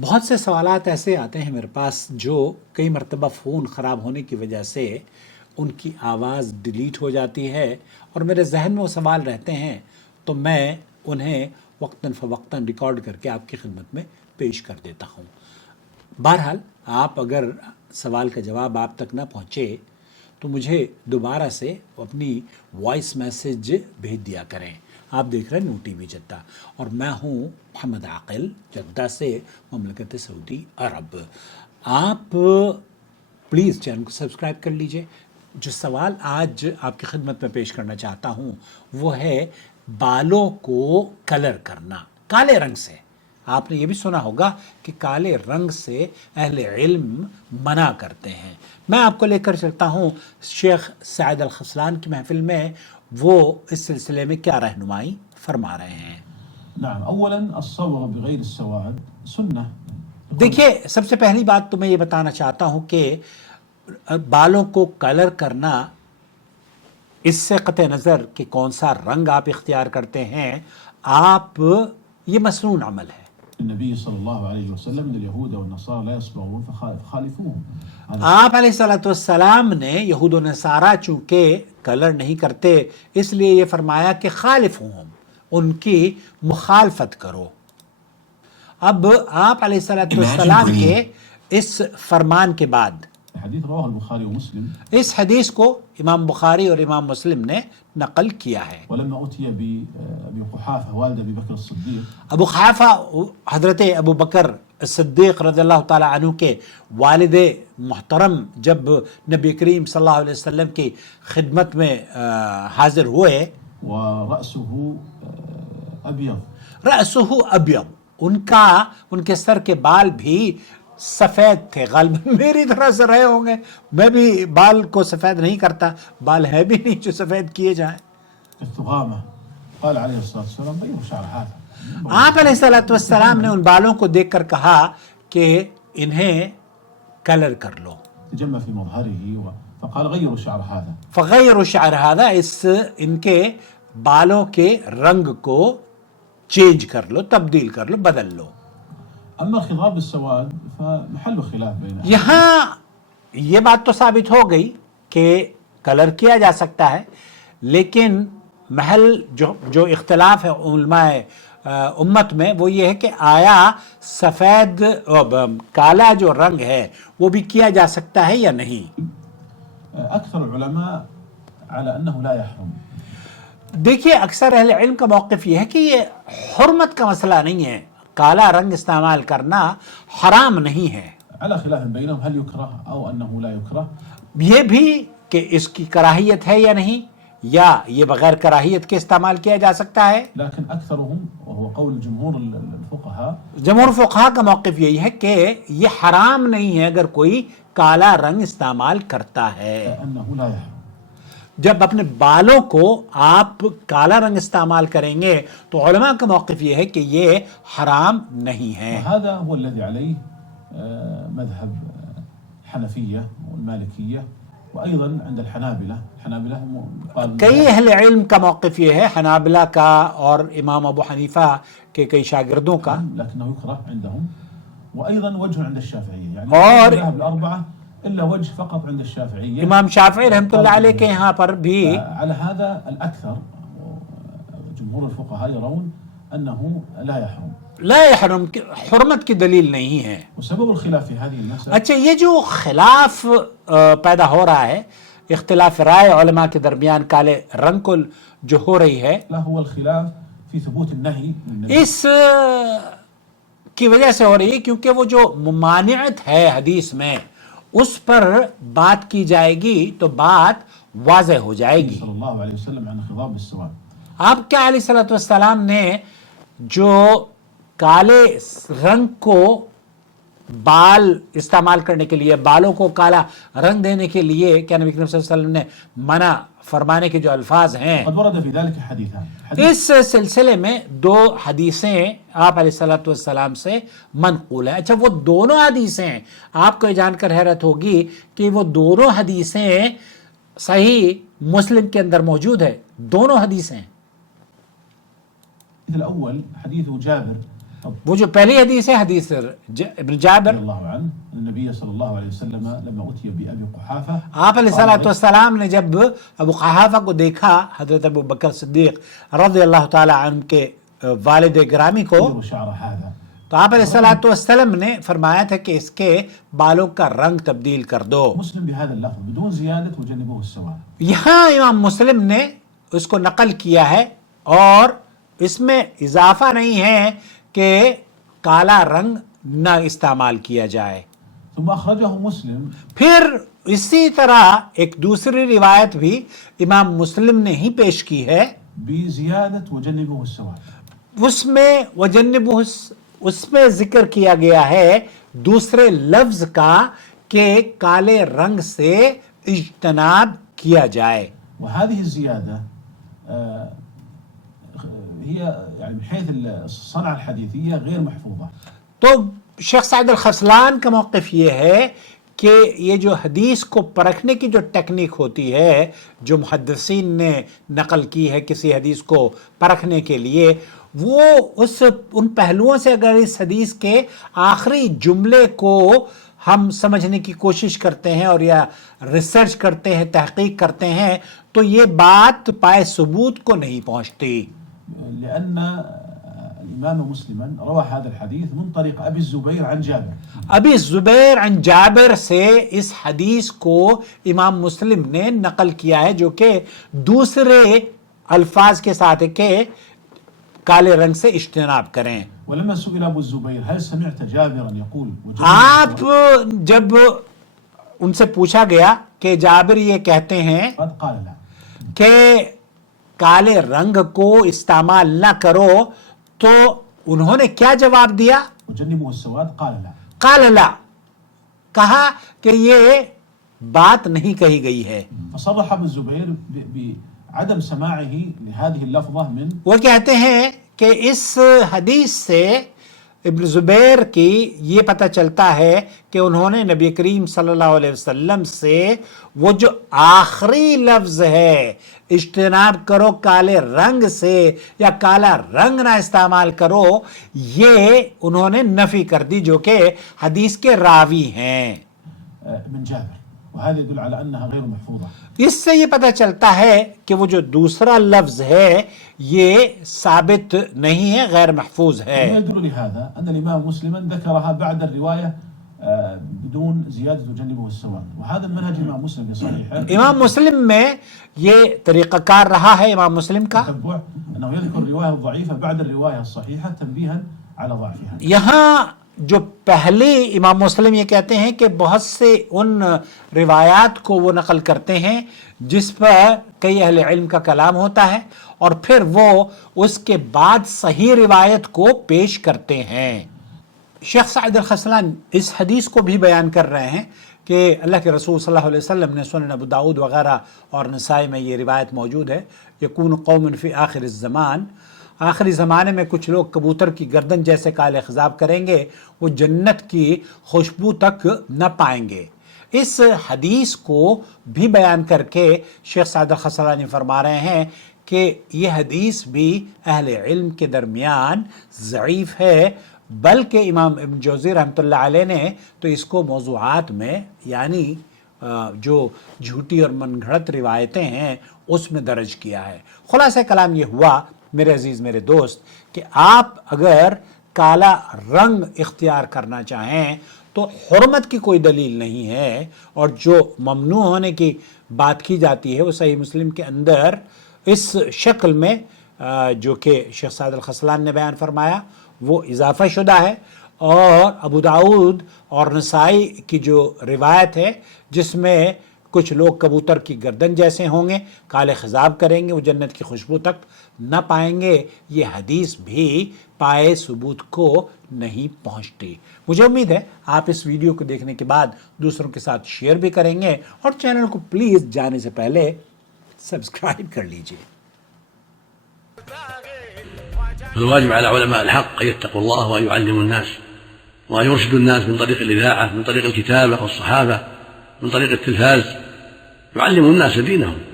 بہت سے سوالات ایسے آتے ہیں میرے پاس جو کئی مرتبہ فون خراب ہونے کی وجہ سے ان کی آواز ڈیلیٹ ہو جاتی ہے اور میرے ذہن میں وہ سوال رہتے ہیں، تو میں انہیں وقتاً فوقتاً ریکارڈ کر کے آپ کی خدمت میں پیش کر دیتا ہوں۔ بہرحال آپ اگر سوال کا جواب آپ تک نہ پہنچے تو مجھے دوبارہ سے اپنی وائس میسج بھیج دیا کریں۔ آپ دیکھ رہے ہیں نو ٹی وی جدہ، اور میں ہوں محمد عاقل، جدہ سے، مملکت سعودی عرب۔ آپ پلیز چینل کو سبسکرائب کر لیجئے۔ جو سوال آج آپ کی خدمت میں پیش کرنا چاہتا ہوں وہ ہے بالوں کو کلر کرنا کالے رنگ سے۔ آپ نے یہ بھی سنا ہوگا کہ کالے رنگ سے اہل علم منع کرتے ہیں۔ میں آپ کو لے کر چلتا ہوں شیخ سعد الخسلان کی محفل میں، وہ اس سلسلے میں کیا رہنمائی فرما رہے ہیں۔ نعم، اولا الصبغ بغیر السواد سنہ۔ دیکھیے، سب سے پہلی بات تو میں یہ بتانا چاہتا ہوں کہ بالوں کو کلر کرنا، اس سے قطع نظر کہ کون سا رنگ آپ اختیار کرتے ہیں، آپ یہ مسنون عمل ہے۔ النبی صلی اللہ علیہ وسلم اليهود والنصارى لا يصبغون فخالفوهم۔ آپ علیہ السلام نے یہود و نصارہ چونکہ کلر نہیں کرتے، اس لیے یہ فرمایا کہ خالف ہوں، ان کی مخالفت کرو۔ اب آپ علیہ السلام کے اس فرمان کے بعد حدیث رواہ البخاری ومسلم، اس حدیث کو امام بخاری اور امام مسلم نے نقل کیا ہے۔ ولما أتي بأبي قحافة والد أبي بكر الصديق، ابو قحافہ حضرت ابو بکر صدیق رضی اللہ تعالی عنہ کے والد محترم جب نبی کریم صلی اللہ علیہ وسلم کی خدمت میں حاضر ہوئے، ورأسه أبيض، رأسہ ابیض، ان کے سر کے بال بھی سفید تھے، غالباً میری طرح سے رہے ہوں گے، میں بھی بال کو سفید نہیں کرتا، بال ہے بھی نہیں جو سفید کیے جائیں۔ الثغامة، قال عليه الصلاة والسلام بيض شعر هذا۔ آپ علیہ السلام نے ان بالوں کو دیکھ کر کہا کہ انہیں کلر کر لو۔ تجمع في مظهره فقال غيروا شعر هذا۔ فغیر شعر هذا، ان کے بالوں کے رنگ کو چینج کر لو، تبدیل کر لو، بدل لو۔ اما الخضاب بالسواد فمحل خلاف بين أهل یہاں یہ بات تو ثابت ہو گئی کہ کلر کیا جا سکتا ہے، لیکن محل جو اختلاف ہے علماء امت میں وہ یہ ہے کہ آیا سفید کالا جو رنگ ہے وہ بھی کیا جا سکتا ہے یا نہیں۔ اکثر العلماء على انه لا يحرم۔ دیکھیے، اکثر اہل علم کا موقف یہ ہے کہ یہ حرمت کا مسئلہ نہیں ہے، کالا رنگ استعمال کرنا حرام نہیں ہے۔ على خلاف بينهم هل يكره او انه لا يكره، یہ بھی کہ اس کی کراہیت ہے یا نہیں، یا یہ بغیر کراہیت کے استعمال کیا جا سکتا ہے۔ لكن اكثرهم وهو قول جمهور الفقهاء، جمہور فقہا کا موقف یہی ہے کہ یہ حرام نہیں ہے اگر کوئی کالا رنگ استعمال کرتا ہے۔ انه لا يحرم۔ جب اپنے بالوں کو آپ کالا رنگ استعمال کریں گے تو علماء کا موقف یہ ہے کہ یہ حرام نہیں ہے۔ وهذا هو الذي عليه مذهب حنفية والمالكية وأيضا عند الحنابلة کئی اہل علم کا موقف یہ ہے، حنابلہ کا اور امام ابو حنیفہ کے کئی شاگردوں کا، لكنه يكره عندهم، وأيضا وجه عند الشافعية، يعني اور المذاهب الأربعة إلا وجه فقط عند الشافعية، امام شافعی رحمۃ اللہ علیہ کے یہاں پر بھی على هذا الأكثر جمهور الفقهاء يرون أنه لا يحرم۔ لا يحرم، حرمت کی دلیل نہیں ہے۔ وسبب الخلاف في هذه المسألة، اچھا، یہ جو خلاف پیدا ہو رہا ہے، اختلاف رائے علماء کے درمیان کالے رنگ کو جو ہو رہی ہے، لا هو الخلاف في ثبوت النهي من النبي، اس کی وجہ سے ہو رہی ہے کیونکہ وہ جو ممانعت ہے حدیث میں اس پر بات کی جائے گی تو بات واضح ہو جائے گی۔ صلی اللہ علیہ وسلم عن خضاب السواد، آپ کیا علیہ السلام نے جو کالے رنگ کو بال استعمال کرنے کے لیے، بالوں کو کالا رنگ دینے کے لیے کیا نبی کریم صلی اللہ علیہ وسلم نے منع فرمانے کے جو الفاظ ہیں، قد ورد في ذلك حديثان۔ اس سلسلے میں دو حدیثیں آپ علیہ السلام سے منقول ہیں۔ اچھا، وہ دونوں حدیثیں، آپ کو یہ جان کر حیرت ہوگی کہ وہ دونوں حدیثیں صحیح مسلم کے اندر موجود ہے، دونوں حدیثیں۔ الأول حديث جابر وہ جو پہلی حدیث ہے حدیث ابن جابر، رضي الله عنه أن النبي صلى الله عليه وسلم لما أتي بأبي قحافة آپ علیہ الصلوۃ والسلام نے جب ابو قحافہ کو دیکھا، حضرت ابو بکر صدیق رضی اللہ تعالی عنہ کے والد گرامی کو، غير شعر هذا، تو آپ علیہ الصلوۃ والسلام نے فرمایا تھا کہ اس کے بالوں کا رنگ تبدیل کر دو۔ مسلم بهذا اللفظ بدون زيادة وجنبوه السواد. یہاں امام مسلم نے اس کو نقل کیا ہے اور اس میں اضافہ نہیں ہے کہ کالا رنگ نہ استعمال کیا جائے۔ ثم أخرجه مسلم پھر اسی طرح ایک دوسری روایت بھی امام مسلم نے ہی پیش کی ہے، بزيادة وجنبوه السواد. اس میں وجنبہ، اس میں ذکر کیا گیا ہے دوسرے لفظ کا کہ کالے رنگ سے اجتناب کیا جائے۔ وهذه الزيادة هي يعني من حيث الصنعة الحديثية غير محفوظة. تو شیخ سعد الخسلان کا موقف یہ ہے کہ یہ جو حدیث کو پرکھنے کی جو ٹیکنیک ہوتی ہے، جو محدثین نے نقل کی ہے کسی حدیث کو پرکھنے کے لیے، وہ ان پہلوؤں سے اگر اس حدیث کے آخری جملے کو ہم سمجھنے کی کوشش کرتے ہیں اور یا ریسرچ کرتے ہیں، تحقیق کرتے ہیں، تو یہ بات پائے ثبوت کو نہیں پہنچتی۔ لأن الإمام مسلما روى هذا الحديث من طريق أبي الزبير عن جابر. ابی زبیر عن جابر سے اس حدیث کو امام مسلم نے نقل کیا ہے، جو کہ دوسرے الفاظ کے ساتھ ہے کہ کالے رنگ سے اجتناب کریں۔ ولما سئل أبو الزبير هل سمعت جابرا يقول آپ جب ان سے پوچھا گیا کہ جابر یہ کہتے ہیں قد قال لا. کہ کالے رنگ کو استعمال نہ کرو، تو انہوں نے کیا جواب دیا؟ وجنبوه السواد قال لا. قال لا، کہا کہ یہ بات نہیں کہی گئی ہے۔ فصرح ابو الزبير بعدم سماعه لهذه اللفظة من وہ کہتے ہیں کہ اس حدیث سے ابن زبیر کی یہ پتہ چلتا ہے کہ انہوں نے نبی کریم صلی اللہ علیہ وسلم سے وہ جو آخری لفظ ہے اجتناب کرو کالے رنگ سے یا کالا رنگ نہ استعمال کرو، یہ انہوں نے نفی کر دی، جو کہ حدیث کے راوی ہیں۔ من جابر، وهذا يدل على أنها غير محفوظة. اس سے یہ پتہ چلتا ہے کہ وہ جو دوسرا لفظ ہے یہ ثابت نہیں ہے، غیر محفوظ ہے۔ ويدل لهذا أن الإمام مسلما ذكرها بعد الرواية بدون زيادة وجنبه السواد، وهذا المنهج الإمام مسلم في صحيحه. امام مسلم میں یہ طریقہ کار رہا ہے امام مسلم کا، تتبع أنه يذكر الرواية الضعيفة بعد الرواية الصحيحة تنبيها على ضعفها. یہاں جو پہلے امام مسلم یہ کہتے ہیں کہ بہت سے ان روایات کو وہ نقل کرتے ہیں جس پر کئی اہل علم کا کلام ہوتا ہے، اور پھر وہ اس کے بعد صحیح روایت کو پیش کرتے ہیں۔ شیخ سعد الخسلان اس حدیث کو بھی بیان کر رہے ہیں کہ اللہ کے رسول صلی اللہ علیہ وسلم نے سنن ابو داؤد وغیرہ اور نسائی میں یہ روایت موجود ہے، یکون قوم فی آخر الزمان، آخری زمانے میں کچھ لوگ کبوتر کی گردن جیسے کالے خضاب کریں گے، وہ جنت کی خوشبو تک نہ پائیں گے۔ اس حدیث کو بھی بیان کر کے شیخ سعد الخسلانی فرما رہے ہیں کہ یہ حدیث بھی اہل علم کے درمیان ضعیف ہے، بلکہ امام ابن جوزی رحمۃ اللہ علیہ نے تو اس کو موضوعات میں، یعنی جو جھوٹی اور من گھڑت روایتیں ہیں اس میں درج کیا ہے۔ خلاصہ کلام یہ ہوا میرے عزیز میرے دوست کہ آپ اگر کالا رنگ اختیار کرنا چاہیں تو حرمت کی کوئی دلیل نہیں ہے، اور جو ممنوع ہونے کی بات کی جاتی ہے وہ صحیح مسلم کے اندر اس شکل میں جو کہ شیخ سعد الخسلان نے بیان فرمایا وہ اضافہ شدہ ہے، اور ابو داؤد اور نسائی کی جو روایت ہے جس میں کچھ لوگ کبوتر کی گردن جیسے ہوں گے، کالے خضاب کریں گے، وہ جنت کی خوشبو تک نہ پائیں گے، یہ حدیث بھی پائے ثبوت کو نہیں پہنچتی۔ مجھے امید ہے آپ اس ویڈیو کو دیکھنے کے بعد دوسروں کے ساتھ شیئر بھی کریں گے، اور چینل کو پلیز جانے سے پہلے سبسکرائب کر لیجئے۔ فالواجب على علماء الحق أن يتقوا الله وأن يعلموا الناس وأن يرشدوا الناس من طريق الإذاعة، من طريق الكتابة والصحافة، من طريق التلفاز، يعلموا الناس دينهم